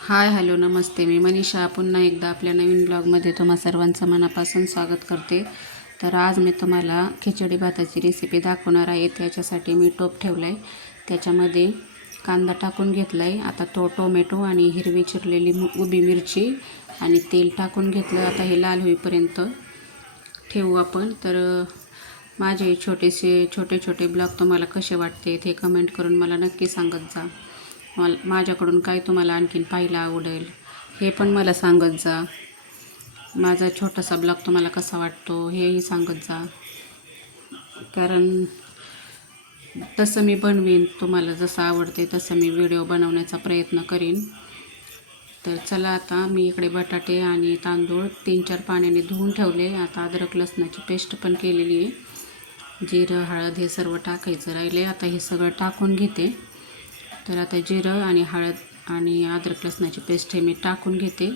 Hi hello नमस्ते. मी मनीषा पुन्हा एकदा आपल्या नवीन ब्लॉगमध्ये तुम्हा सर्वांचं मनापासून स्वागत करते. तर आज मी तुम्हाला खिचडी भाताची रेसिपी दाखवणार आहे. त्याच्यासाठी मी टोप ठेवला आहे, त्याच्यामध्ये कांदा टाकून घेतला आहे. आता टोमॅटो आणि हिरवी चिरलेली उभी मिरची आणि तेल टाकून घेतलं. आता हे लाल होईपर्यंत ठेवू आपण. तर माझे छोटे छोटे ब्लॉग तुम्हाला कसे वाटते ते कमेंट करून मला नक्की सांगत जा. माझ्याकडून काय तुम्हाला आणखीन पाहायला आवडेल हे पण मला सांगत जा. माझा छोटासा ब्लॉग तुम्हाला कसा वाटतो हेही सांगत जा, कारण तसं मी बनवीन, तुम्हाला जसं आवडते तसं मी व्हिडिओ बनवण्याचा प्रयत्न करीन. तर चला, आता मी इकडे बटाटे आणि तांदूळ 3-4 पाण्याने धुवून ठेवले. आता अद्रक लसणाची पेस्ट पण केलेली आहे. जिरं हळद हे सर्व टाकायचं राहिले. आता हे सगळं टाकून घेते. तर आता जिरं आणि हळद आणि अद्रक लसणाची पेस्ट हे मी टाकून घेते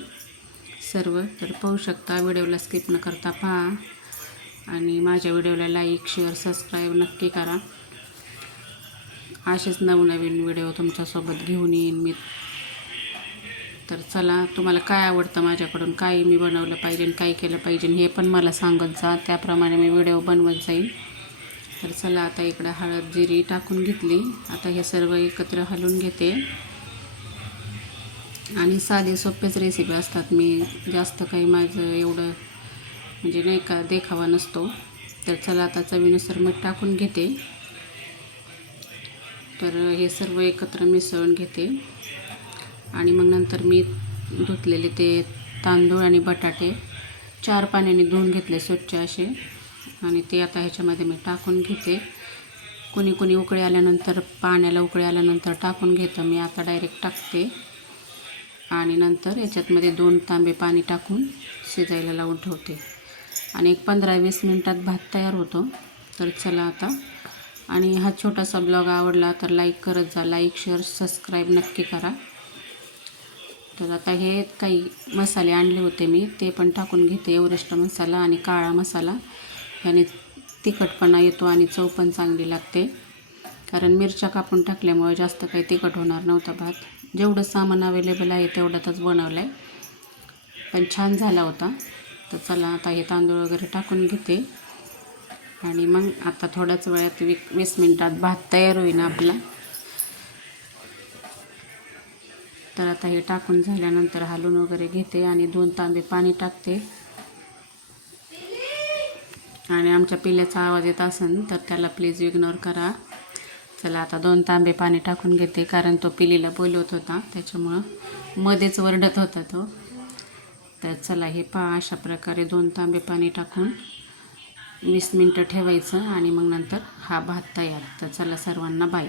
सर्व. तर पाहू शकता, व्हिडिओला स्किप न करता पहा आणि माझ्या व्हिडिओला लाईक शेअर सबस्क्राईब नक्की करा. असेच नवनवीन व्हिडिओ तुमच्यासोबत घेऊन येईन मी. तर चला, तुम्हाला काय आवडतं माझ्याकडून, काय मी बनवलं पाहिजे, काय केलं पाहिजे हे पण मला सांगत जा. त्याप्रमाणे मी व्हिडिओ बनवत जाईल. तर चला, आता इकडं हळद जिरी टाकून घेतली. आता हे सर्व एकत्र हलवून घेते. आणि साधे सोपेच रेसिपी असतात. मी जास्त काही माझं एवढं म्हणजे नाही का देखावा नसतो. तर चला, आता चवीनुसार मीठ टाकून घेते. तर हे सर्व एकत्र मिसळून घेते. आणि मग नंतर मी धुतलेले ते तांदूळ आणि बटाटे 4 पाण्याने धुवून घेतले स्वच्छ असे, आणि ते आता ह्याच्यामध्ये मी टाकून घेते. कोणी उकळी आल्यानंतर, पाण्याला उकळी आल्यानंतर टाकून घेतं. मी आता डायरेक्ट टाकते आणि नंतर याच्यातमध्ये 2 तांबे पाणी टाकून शिजायला लावून ठेवते. आणि एक 15-20 मिनटात भात तयार होतो. तर चला आता, आणि हा छोटासा ब्लॉग आवडला तर लाईक करत जा. लाईक शेअर सबस्क्राईब नक्की करा. तर आता हे काही मसाले आणले होते मी, ते पण टाकून घेते. एव्हरेस्ट मसाला आणि काळा मसाला, याने तिखटपणा येतो आणि चव पण चांगली लागते. कारण मिरच्या कापून टाकल्यामुळे जास्त काही तिखट होणार नव्हता भात. जेवढं सामान अवेलेबल आहे तेवढ्यातच बनवलं आहे, पण छान झाला होता. तर चला, आता हे तांदूळ वगैरे टाकून घेते. आणि मग आता थोड्याच वेळात 20 मिनटात भात तयार होईल आपला. तर आता हे टाकून झाल्यानंतर हलवून वगैरे घेते आणि 2 तांबे पाणी टाकते. आणि आमच्या पिल्याचा आवाज येत असेल तर त्याला प्लीज इग्नोर करा. चला, आता 2 तांबे पाणी टाकून घेते, कारण तो पिलीला बोलवत होता त्याच्यामुळं मध्येच वरडत होता तो. तर चला, हे पहा, अशा प्रकारे 2 तांबे पाणी टाकून 20 मिनटं ठेवायचं आणि मग नंतर हा भात तयार. तर चला, सर्वांना बाय.